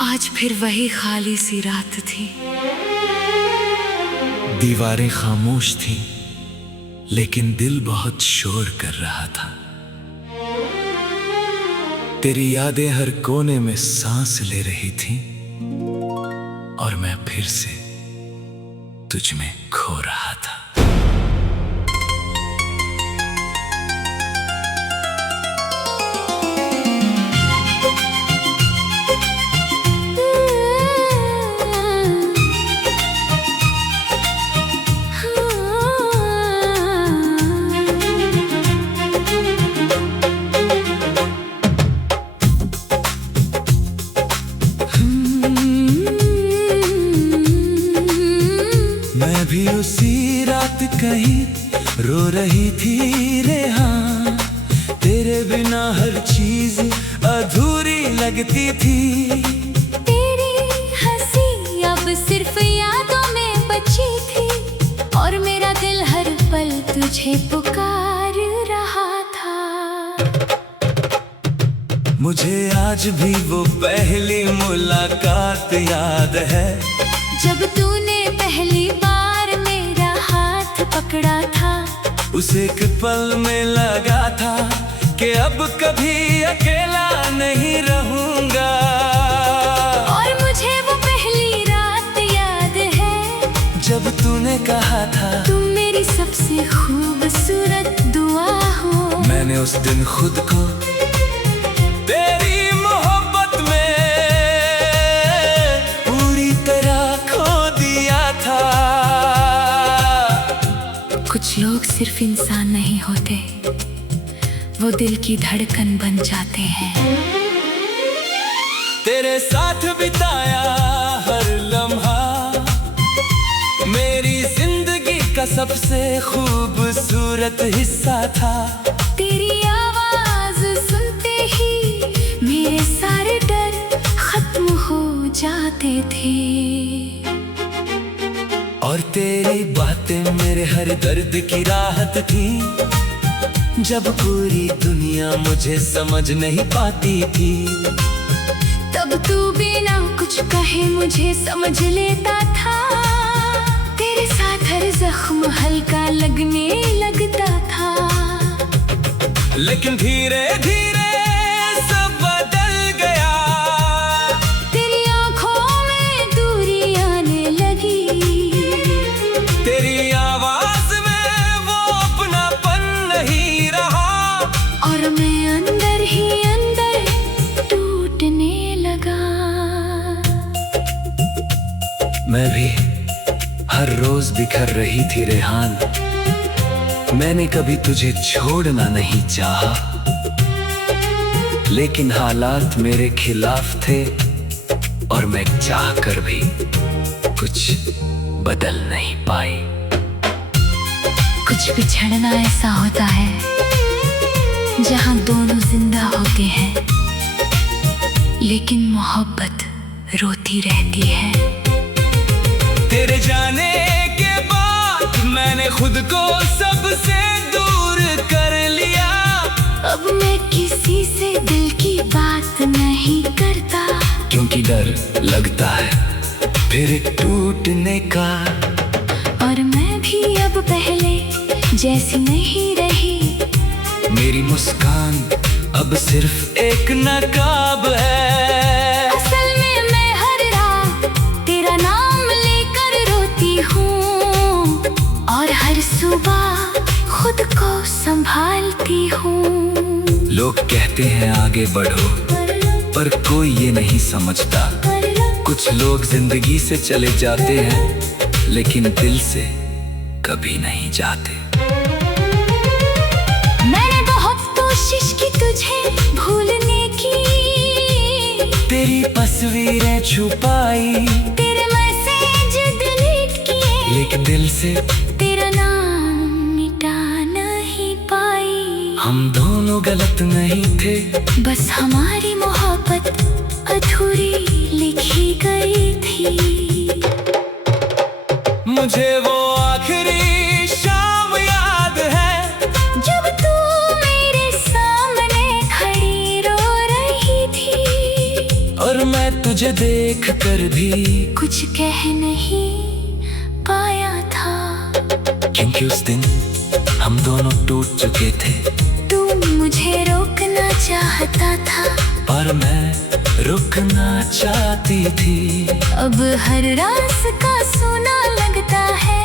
आज फिर वही खाली सी रात थी। दीवारें खामोश थीं, लेकिन दिल बहुत शोर कर रहा था। तेरी यादें हर कोने में सांस ले रही थीं और मैं फिर से तुझ में खो रहा था। मैं भी उसी रात कहीं रो रही थी रे हाँ, तेरे बिना हर चीज अधूरी लगती थी। तेरी हंसी अब सिर्फ यादों में बची थी और मेरा दिल हर पल तुझे पुकार रहा था। मुझे आज भी वो पहली मुलाकात याद है, जब तूने पहली बार मेरा हाथ पकड़ा था। उस एक पल में लगा था कि अब कभी अकेला नहीं रहूंगा। और मुझे वो पहली रात याद है, जब तूने कहा था तुम मेरी सबसे खूबसूरत दुआ हो। मैंने उस दिन खुद को तेरी मोहब्बत में पूरी तरह खो दिया था। कुछ लोग सिर्फ इंसान नहीं होते, वो दिल की धड़कन बन जाते हैं। तेरे साथ बिताया हर लम्हा मेरी जिंदगी का सबसे खूबसूरत हिस्सा था। तेरी आवाज सुनते ही मेरे सारे डर खत्म हो जाते थे। और तेरी बातें मेरे हर दर्द की राहत थी, जब पूरी दुनिया मुझे समझ नहीं पाती थी। तब तू बिना कुछ कहे मुझे समझ लेता था। तेरे साथ हर जख्म हल्का लगने लगता था। लेकिन धीरे धीरे सब बदल गया। तेरी आंखों में दूरी आने लगी। तेरी आवाज में वो अपनापन नहीं रहा और मैं अंदर ही अंदर टूटने लगा। मैं भी हर रोज बिखर रही थी रेहान, मैंने कभी तुझे छोड़ना नहीं चाहा। लेकिन हालात मेरे खिलाफ थे और मैं चाह कर भी कुछ बदल नहीं पाई। कुछ बिछड़ना ऐसा होता है जहां दोनों जिंदा होते हैं, लेकिन मोहब्बत रोती रहती है। तेरे जाने के बाद मैंने खुद को सबसे दूर कर लिया। अब मैं किसी से दिल की बात नहीं करता, क्योंकि डर लगता है फिर टूटने का। और मैं भी अब पहले जैसी नहीं रही। मेरी मुस्कान अब सिर्फ एक नकाब है। असल में मैं हर रात तेरा नाम लेकर रोती हूँ और हर सुबह खुद को संभालती हूँ। लोग कहते हैं आगे बढ़ो, पर कोई ये नहीं समझता। कुछ लोग जिंदगी से चले जाते हैं, लेकिन दिल से कभी नहीं जाते। मैंने बहुत कोशिश की तुझे भूलने की, तेरी तस्वीरें छुपाई, तेरे मैसेज डिलीट किए, लेकिन दिल से तेरा नाम मिटा नहीं पाई। हम दोनों गलत नहीं थे, बस हमारी मोहब्बत अधूरी लिखी गई थी। मुझे वो आखिरी शाम याद है, जब तू मेरे सामने खड़ी रो रही थी। पर मैं तुझे देख कर भी कुछ कह नहीं पाया था, क्योंकि उस दिन हम दोनों टूट चुके थे। तू मुझे रोकना चाहता था, पर मैं रुकना चाहती थी। अब हर रास्ता सुना लगता है,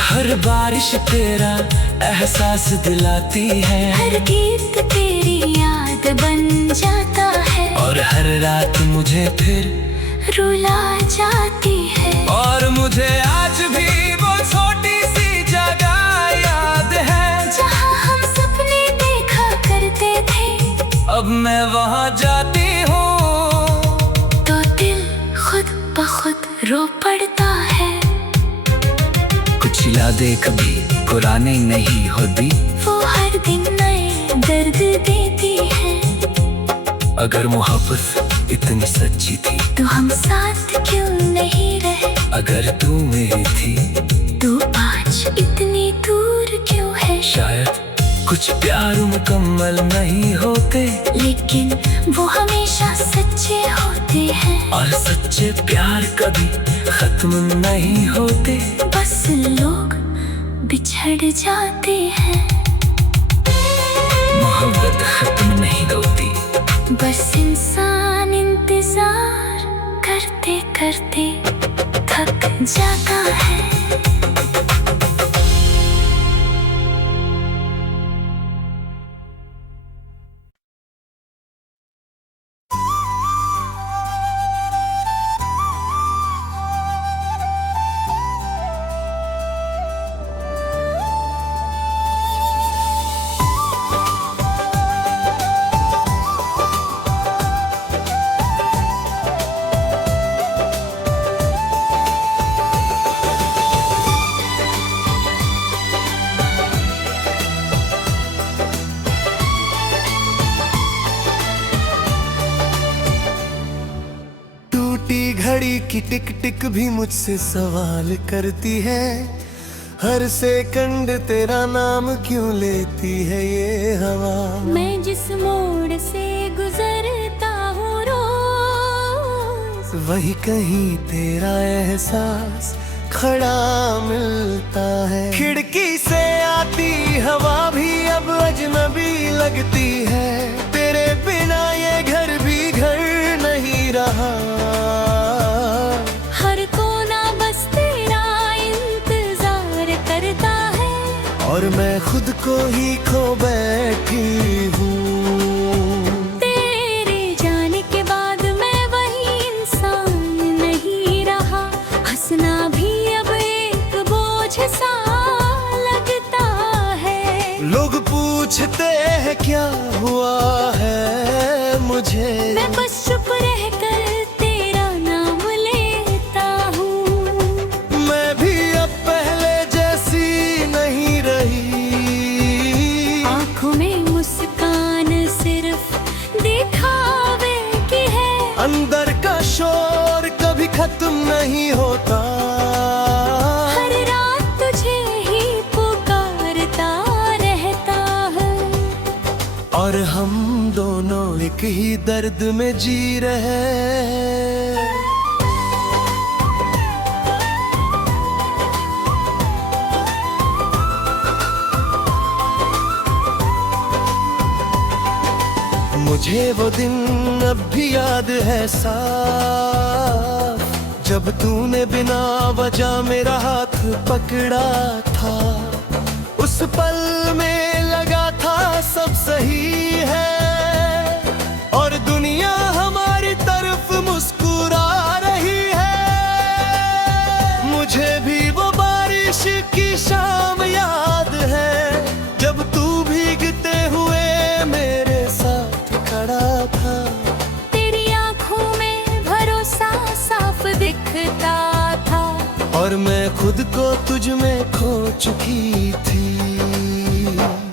हर बारिश तेरा एहसास दिलाती है, हर गीत तेरी याद बन जाता है, और हर रात मुझे फिर रुला जाती है। और मुझे आज भी वो छोटी सी जगह याद है, जहाँ हम सपने देखा करते थे, अब मैं वहाँ जाती हूँ तो दिल खुद ब खुद रो पड़ता है। कुछ यादें कभी पुरानी नहीं होती, वो हर दिन नए दर्द देती है। अगर मोहब्बत इतनी सच्ची थी तो हम साथ क्यों नहीं रहे, अगर तू मेरी थी तो आज इतनी दूर क्यों है। शायद कुछ प्यार मुकम्मल नहीं होते, लेकिन वो हमेशा सच्चे होते हैं, और सच्चे प्यार कभी खत्म नहीं होते। बस लोग बिछड़ जाते हैं, मोहब्बत खत्म नहीं होती, बस इंसान इंतजार करते करते थक जाता है। घड़ी की टिक टिक भी मुझसे सवाल करती है, हर सेकंड तेरा नाम क्यों लेती है ये हवा। मैं जिस मोड़ से गुजरता हूँ रोज, वही कहीं तेरा एहसास खड़ा मिलता है। खिड़की से आती हवा भी अब अजनबी लगती है, तेरे बिना ये घर भी घर नहीं रहा। हर कोना बस तेरा इंतजार करता है, और मैं खुद को ही खो बैठी हूँ। तेरे जाने के बाद मैं वही इंसान नहीं रहा, हंसना भी अब एक बोझ सा लगता है। लोग पूछते हैं क्या हुआ है मुझे, मैं बस चुप रहकर तेरा नाम लेता हूँ। मैं भी अब पहले जैसी नहीं रही, आँखों में मुस्कान सिर्फ दिखावे की है, अंदर का शोर कभी खत्म नहीं होता। हर रात तुझे ही पुकारता रहता है, और हम दोनों एक ही दर्द में जी रहे हैं। मुझे वो दिन अब भी याद है साफ, जब तूने बिना वजह मेरा हाथ पकड़ा था। उस पल में लगा था सब सही है, और दुनिया हमारी तरफ मुस्कुरा रही है। मुझे भी वो बारिश की शाम याद है, जब तू भीगते हुए मेरे साथ खड़ा था। तेरी आँखों में भरोसा साफ दिखता था, और मैं खुद को तुझ में खो चुकी थी।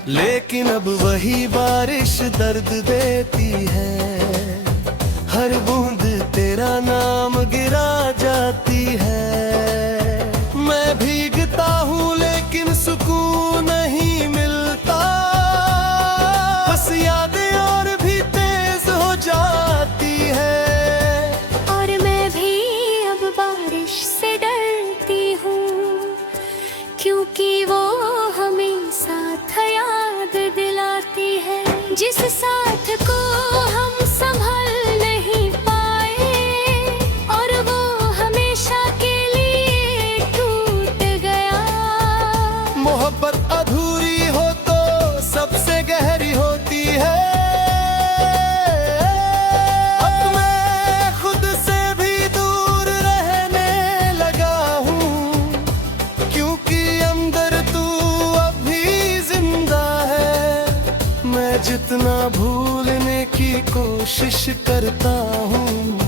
लेकिन अब वही बारिश दर्द देती है, हर बूंद तेरा नाम गिरा जाती है। मैं भीगता हूँ लेकिन सुकून नहीं मिलता, बस यादें और भी तेज हो जाती है। हूँ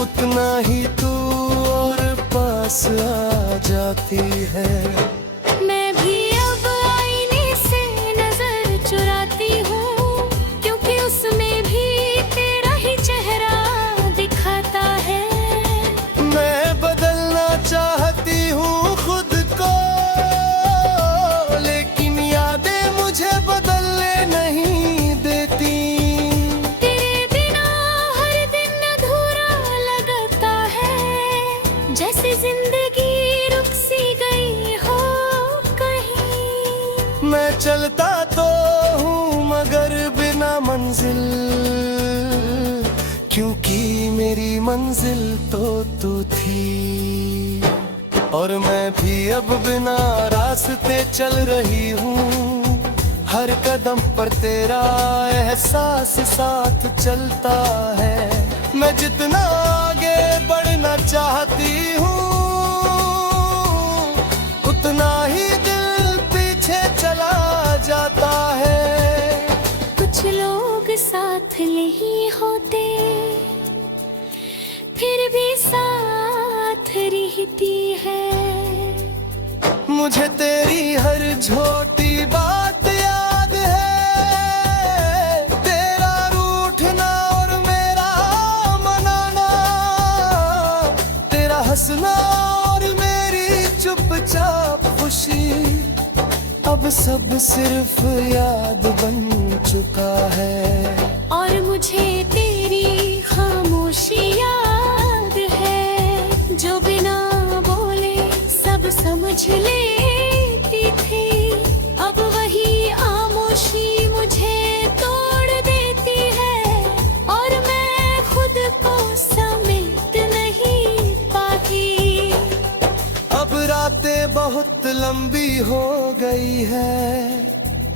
उतना ही तू और पास आ जाती है। मैं भी अब आईने से नजर चुराती हूँ, क्योंकि उसमें भी तेरा ही चेहरा दिखाता है। मैं बदलना चाहती हूँ खुद को, लेकिन यादें मुझे बदलने नहीं देती। तेरे बिना हर दिन अधूरा लगता है, जैसे जिंदगी रुक सी गई हो कहीं। मैं चलता तो हूँ मगर बिना मंजिल, क्योंकि मेरी मंजिल तो तू थी। और मैं भी अब बिना रास्ते चल रही हूँ, हर कदम पर तेरा एहसास साथ चलता है। मैं जितना आगे बढ़ना चाहती हूँ उतना ही दिल पीछे चला जाता है। कुछ लोग साथ नहीं होते, फिर भी साथ रहती है। मुझे तेरी हर छोटी बात याद है, तेरा रूठना और मेरा मनाना, तेरा हंसना और मेरी चुपचाप खुशी। अब सब सिर्फ याद बन चुका है। और मुझे तेरी खामोशी याद है, जो बिना बोले सब समझ लेती थी। अब वही खामोशी मुझे तोड़ देती है, और मैं खुद को समेट नहीं पाती। अब रातें बहुत लंबी हो गई है,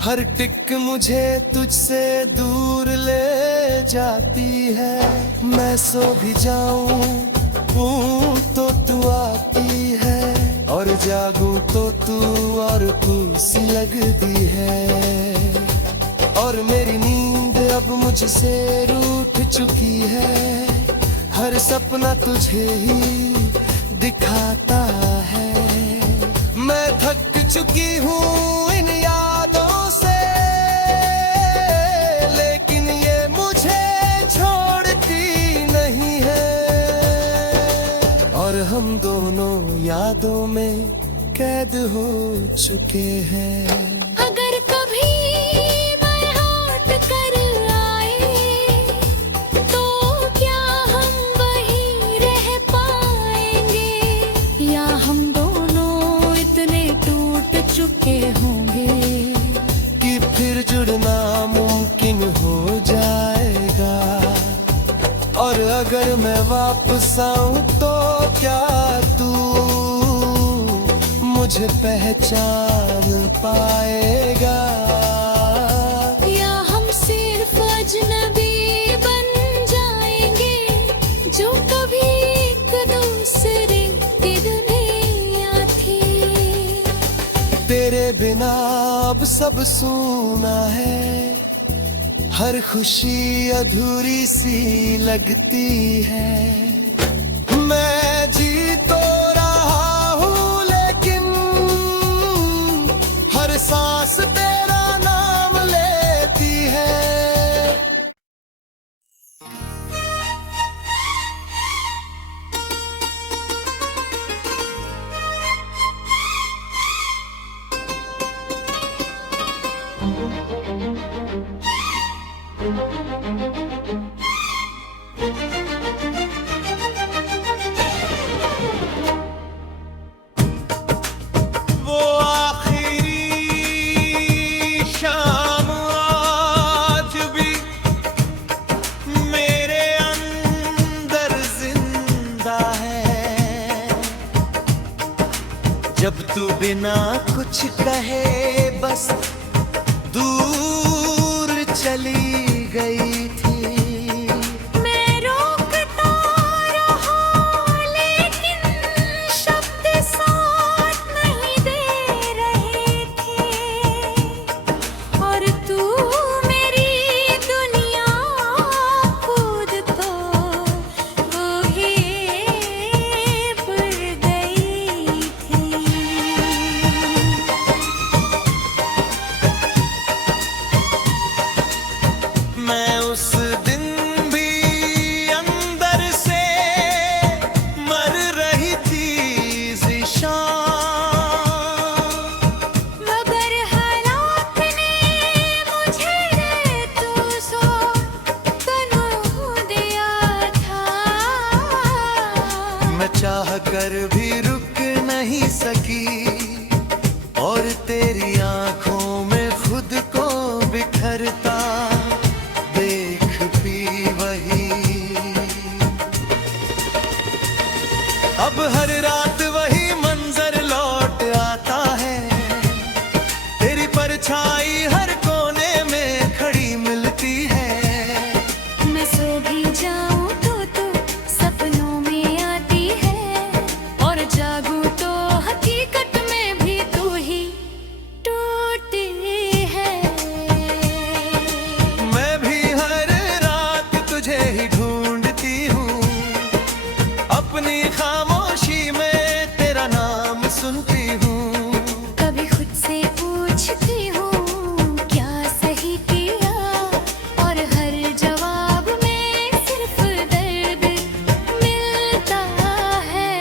हर टिक मुझे तुझसे दूर ले जाती है। मैं सो भी जाऊं तो तू आती है, और जागूं तो तू और सी लगती है। और मेरी नींद अब मुझसे रूठ चुकी है, हर सपना तुझे ही दिखाता है। मैं थक चुकी हूँ इन यादों से, लेकिन ये मुझे छोड़ती नहीं है। और हम दोनों यादों में कैद हो चुके हैं। अगर कभी मैं लौट कर आए, तो क्या हम वहीं रह पाएंगे, या हम दोनों इतने टूट चुके होंगे कि फिर जुड़ना मुमकिन हो जाएगा। और अगर मैं वापस आऊं तो क्या तू मुझे पहचान पाएगा, या हम सिर्फ अजनबी बन जाएंगे, जो कभी एक दूसरे की दुनिया थी। तेरे बिना अब सब सूना है, हर खुशी अधूरी सी लगती है। मैं जी तो रहा हूँ, लेकिन हर सांस तेरा नाम लेती है। वो आखिरी शाम आज भी मेरे अंदर जिंदा है, जब तू बिना कुछ कहे बस दूर चली गई थी। मैं रोकता रहा, लेकिन शब्द साथ नहीं दे रहे थे। और तू मेरी दुनिया खुद तोड़ चाह कर भी रुक नहीं सकी, और तेरी आंखों में खुद को बिखरता देख भी वही। अब हर रात वही मंजर लौट आता है, तेरी परछाई हर कोने में खड़ी मिलती है। मैं सो भी जाऊं तो सपनों में आती है, और जागूं तो हकीकत में भी तू ही टूटती है। मैं भी हर रात तुझे ही ढूंढती हूँ, अपनी खामोशी में तेरा नाम सुनती हूँ। कभी खुद से पूछती हूँ क्या सही किया, और हर जवाब में सिर्फ दर्द मिलता है।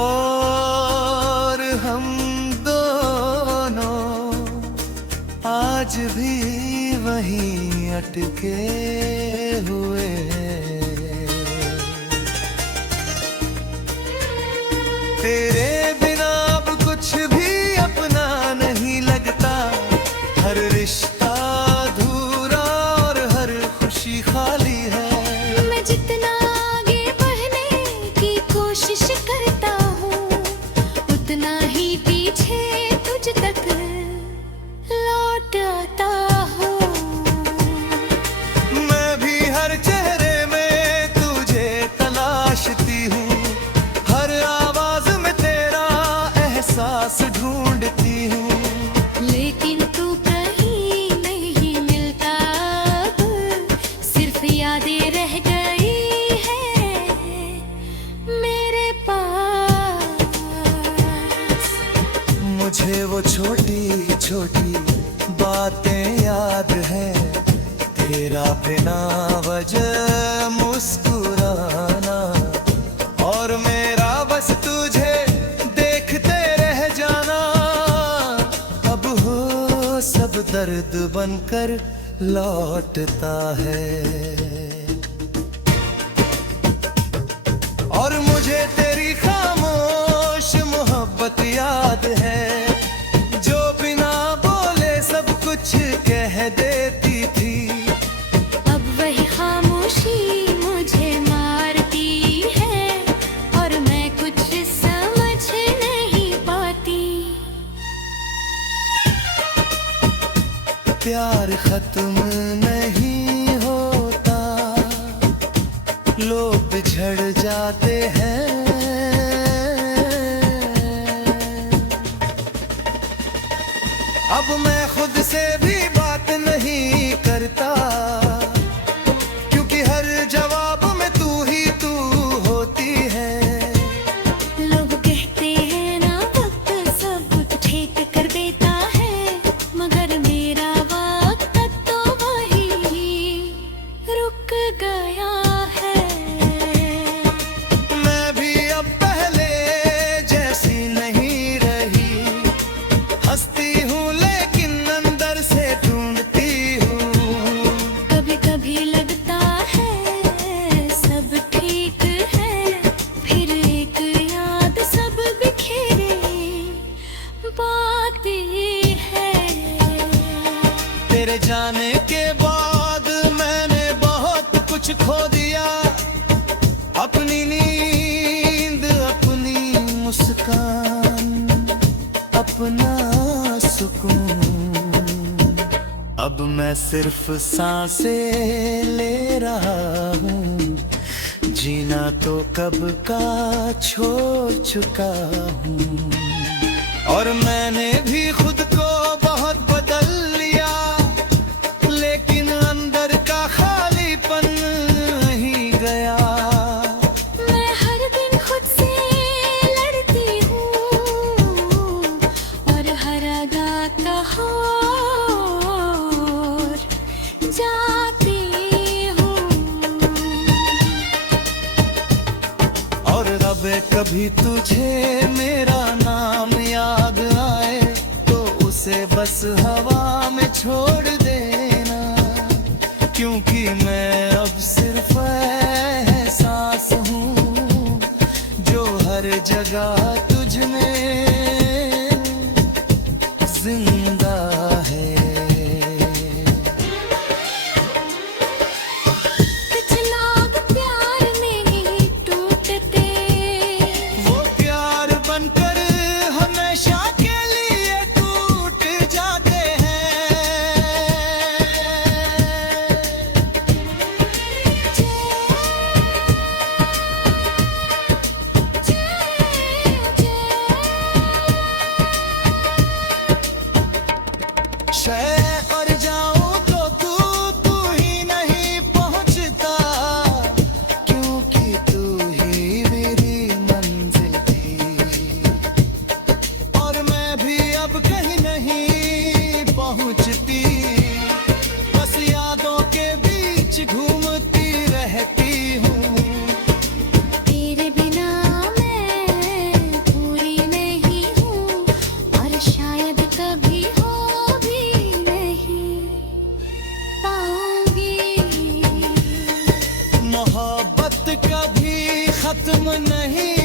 और हम दोनों आज भी वहीं अटके हुए हैं। तेरे बिना अब कुछ भी अपना नहीं लगता, हर रिश्ता अधूरा और हर खुशी खाली है। मैं जितना आगे बढ़ने की कोशिश करता हूँ, उतना ही पीछे तुझ तक लौट आता हूँ। मैं भी हर चेहरे में तुझे तलाशती हूँ, हर आवाज में तेरा एहसास ढूंढती हूँ। लेकिन तू कहीं नहीं मिलता, अब सिर्फ यादें रह गई है मेरे पास। मुझे वो छोटी छोटी बातें याद है, तेरा बिना वजह मुस्कुराना, और मेरा बस तुझे देखते रह जाना। अब हो सब दर्द बनकर लौटता है, और मुझे तेरी खामोश मोहब्बत याद है, जो बिना बोले सब कुछ कह देती थी। अब वही खामोशी मुझे मारती है, और मैं कुछ समझ नहीं पाती। प्यार खत्म नहीं होता, लोग बिछड़ जाते हैं। अब मैं खुद से भी बात नहीं करता, क्योंकि हर जवाब में तू ही तू होती है। लोग कहते हैं ना वक्त सब कुछ ठीक कर देता है, मगर मेरा वक्त तो वही रुक गया है। मैं भी अब पहले जैसी नहीं रही, हंसती हूँ लेकिन अंदर से ढूंढती हूँ। कभी कभी लगता है सब ठीक है, फिर एक याद सब बिखेरे बातें है। तेरे जाने के बाद मैंने बहुत कुछ खो दिया, अपनी नींद, अपनी मुस्कान, अपना सुकून। अब मैं सिर्फ सांसें ले रहा हूँ, जीना तो कब का छोड़ चुका हूँ। और मैंने भी खुद को बहुत बदल लिया, लेकिन अंदर का खालीपन नहीं गया। मैं हर दिन खुद से लड़ती हूँ, और हर अदा और जाती हूँ। और अब कभी तुझे मेरा नाम याद आए, तो उसे बस हवा में छोड़ देना, क्योंकि मैं अब सिर्फ एहसास हूँ। पहुंचती, बस यादों के बीच घूमती रहती हूँ। तेरे बिना मैं पूरी नहीं हूँ, और शायद कभी हो भी नहीं पाऊंगी। मोहब्बत कभी खत्म नहीं